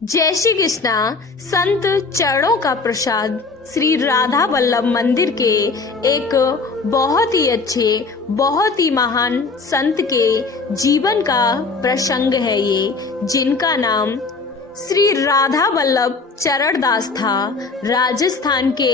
जय श्री कृष्णा। संत चरणों का प्रसाद श्री राधा वल्लभ मंदिर के एक बहुत ही अच्छे, बहुत ही महान संत के जीवन का प्रसंग है ये, जिनका नाम श्री राधा वल्लभ चरणदास था। राजस्थान के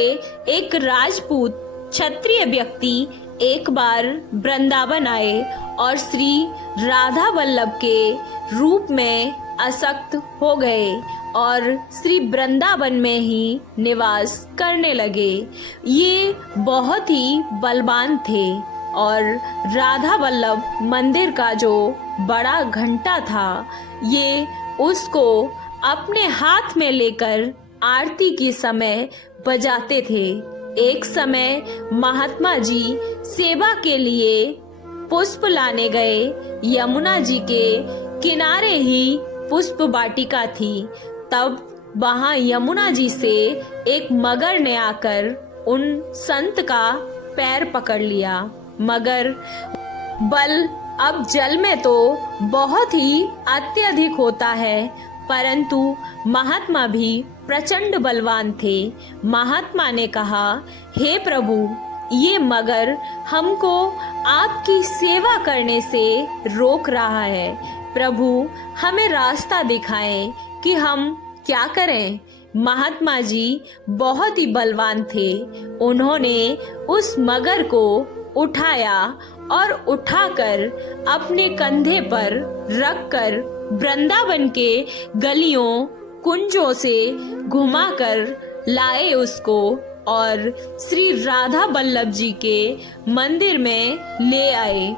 एक राजपूत क्षत्रिय व्यक्ति एक बार वृंदावन आए और श्री राधा वल्लभ के रूप में आसक्त हो गए और श्री वृंदावन में ही निवास करने लगे। ये बहुत ही बलवान थे और राधा वल्लभ मंदिर का जो बड़ा घंटा था, ये उसको अपने हाथ में लेकर आरती के समय बजाते थे। एक समय महात्मा जी सेवा के लिए पुष्प लाने गए। यमुना जी के किनारे ही पुष्प वाटिका थी। तब वहां यमुना जी से एक मगर ने आकर उन संत का पैर पकड़ लिया। मगर बल अब जल में तो बहुत ही अत्यधिक होता है, परंतु महात्मा भी प्रचंड बलवान थे। महात्मा ने कहा, हे प्रभु, ये मगर हमको आपकी सेवा करने से रोक रहा है। प्रभु, हमें रास्ता दिखाएं कि हम क्या करें। महात्मा जी बहुत ही बलवान थे। उन्होंने उस मगर को उठाया और उठाकर अपने कंधे पर रखकर वृंदावन के गलियों कुंजों से घुमाकर लाए उसको और श्री राधा वल्लभ जी के मंदिर में ले आए।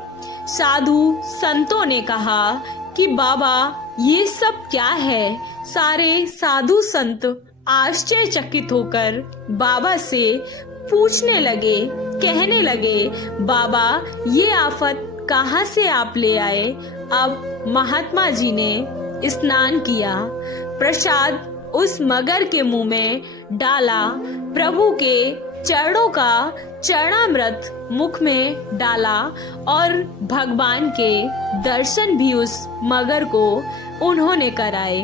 साधु संतों ने कहा कि बाबा, ये सब क्या है। सारे साधु संत आश्चर्यचकित होकर बाबा से पूछने लगे, कहने लगे, बाबा, ये आफत कहाँ से आप ले आए। अब महात्मा जी ने स्नान किया, प्रसाद उस मगर के मुंह में डाला, प्रभु के चरणों का चरणामृत मुख में डाला और भगवान के दर्शन भी उस मगर को उन्होंने कराए।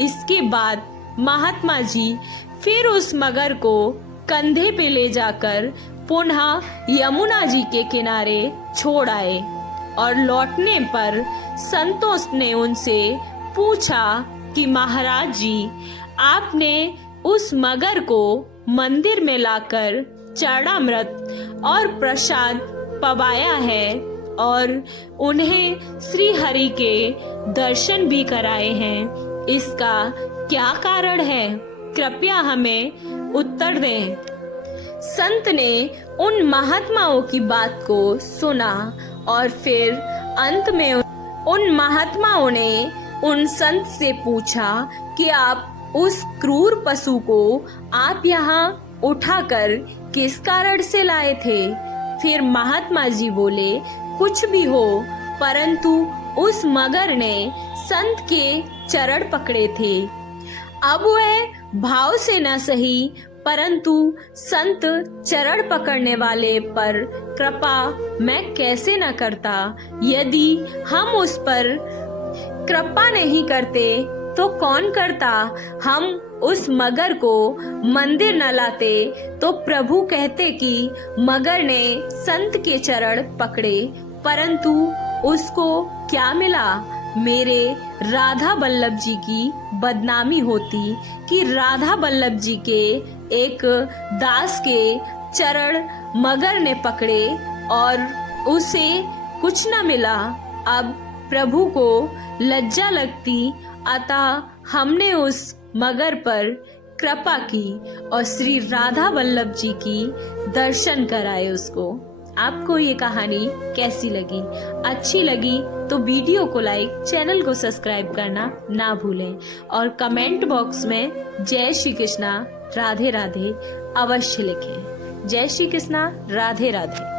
इसके बाद महात्मा जी फिर उस मगर को कंधे पे ले जाकर पुनः यमुना जी के किनारे छोड़ आए और लौटने पर संतों ने उनसे पूछा कि महाराज जी, आपने उस मगर को मंदिर में लाकर चरणामृत और प्रसाद पवाया है और उन्हें श्री हरि के दर्शन भी कराए हैं, इसका क्या कारण है? कृपया हमें उत्तर दें। संत ने उन महात्माओं की बात को सुना और फिर अंत में उन महात्माओं ने उन संत से पूछा कि आप उस क्रूर पशु को आप यहाँ उठाकर किस कारण से लाए थे? फिर महात्मा जी बोले, कुछ भी हो, परंतु उस मगर ने संत के चरण पकड़े थे। अब वह भाव से न सही, परंतु संत चरण पकड़ने वाले पर कृपा मैं कैसे न करता। यदि हम उस पर कृपा नहीं करते तो कौन करता। हम उस मगर को मंदिर न लाते तो प्रभु कहते कि मगर ने संत के चरण पकड़े, परंतु उसको क्या मिला? मेरे राधा वल्लभ जी की बदनामी होती कि राधा वल्लभ जी के एक दास के चरण मगर ने पकड़े और उसे कुछ न मिला। अब प्रभु को लज्जा लगती, अतः हमने उस मगर पर कृपा की और श्री राधा वल्लभ जी की दर्शन कराए उसको। आपको ये कहानी कैसी लगी? अच्छी लगी तो वीडियो को लाइक, चैनल को सब्सक्राइब करना ना भूलें और कमेंट बॉक्स में जय श्री कृष्णा, राधे राधे अवश्य लिखें। जय श्री कृष्णा, राधे राधे।